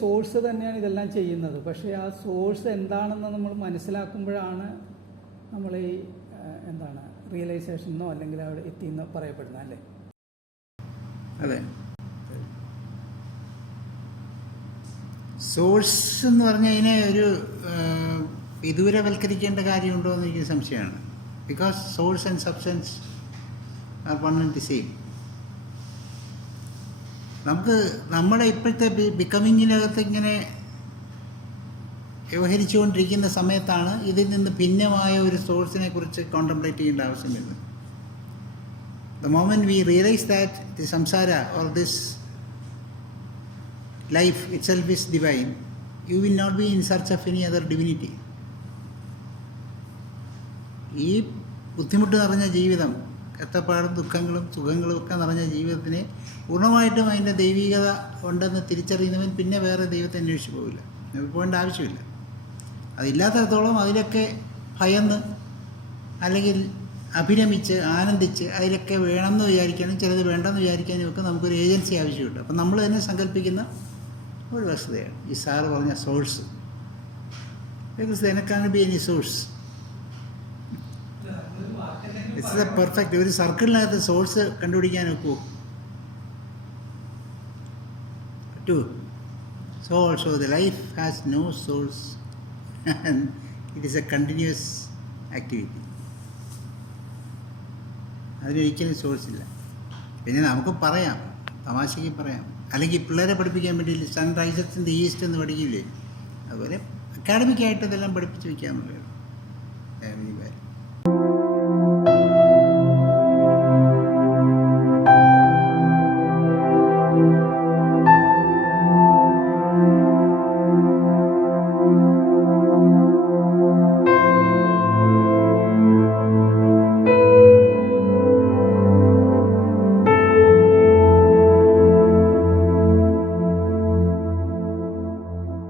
Source തന്നെയാണ് ഇതെല്ലാം ചെയ്യുന്നത്. പക്ഷേ ആ സോഴ്സ് എന്താണെന്ന് നമ്മൾ മനസ്സിലാക്കുമ്പോഴാണ് നമ്മൾ ഈ എന്താണ് എന്താണ് റിയലൈസേഷനോ അല്ലെങ്കിൽ അവിടെ എത്തിയെന്നോ പറയപ്പെടുന്നത് അല്ലേ? അതെ. സോഴ്സ് എന്ന് പറഞ്ഞാൽ അതിനെ ഒരു വിദൂര വിദൂരവൽക്കരിക്കേണ്ട കാര്യമുണ്ടോ എന്ന് എനിക്ക് സംശയമാണ്. Because source and substance are one and the same നമുക്ക് നമ്മുടെ ഇപ്പോഴത്തെ ബിക്കമിങ്ങിനകത്ത് ഇങ്ങനെ വ്യവഹരിച്ചുകൊണ്ടിരിക്കുന്ന സമയത്താണ് ഇതിൽ നിന്ന് ഭിന്നമായ ഒരു സോഴ്സിനെ കുറിച്ച് കോണ്ടംപ്ലേറ്റ് ചെയ്യേണ്ട ആവശ്യം വരുന്നത്. Moment we realise that the samsara or this life itself is divine you will not be in search of any other divinity ഈ ബുദ്ധിമുട്ട് നിറഞ്ഞ ജീവിതം കഷ്ടപ്പാടും ദുഃഖങ്ങളും സുഖങ്ങളും ഒക്കെ നിറഞ്ഞ ജീവിതത്തിനെ പൂർണമായിട്ടും അതിന്റെ ദൈവികത ഉണ്ടെന്ന് തിരിച്ചറിയുന്നവൻ പിന്നെ വേറെ ദൈവത്തെ അന്വേഷിച്ച് പോകില്ല പോകേണ്ട ആവശ്യമില്ല. അതില്ലാത്തടത്തോളം അതിലൊക്കെ ഭയന്ന് അല്ലെങ്കിൽ അഭിരമിച്ച് ആനന്ദിച്ച് അതിലൊക്കെ വേണമെന്ന് വിചാരിക്കാനും ചിലത് വേണ്ടെന്ന് വിചാരിക്കാനും ഒക്കെ നമുക്കൊരു ഏജൻസി ആവശ്യമുണ്ട്. അപ്പം നമ്മൾ തന്നെ സങ്കല്പിക്കുന്ന ഒരു വസ്തുതയാണ്. ഈ സാറ് പറഞ്ഞ source. എനക്കാണ് be any source? It's a perfect ഒരു സർക്കിളിനകത്ത് സോഴ്സ് കണ്ടുപിടിക്കാൻ ഒക്കുമോ to so also the life has no source it is a continuous activity അതിനൊരിക്കലും source ഇല്ല. പിന്നെ നമുക്ക് പറയാം തമാശയ്ക്ക് പറയാം. അല്ലെങ്കിൽ പിള്ളേരെ പഠിപ്പിക്കാൻ വേണ്ടിയില്ല സൺറൈസേഴ്സിന്റെ ഈസ്റ്റ് എന്ന് പഠിക്കില്ലേ? അതുപോലെ അക്കാഡമിക്കായിട്ട് ഇതെല്ലാം പഠിപ്പിച്ച് വയ്ക്കാമെന്നുള്ളൂ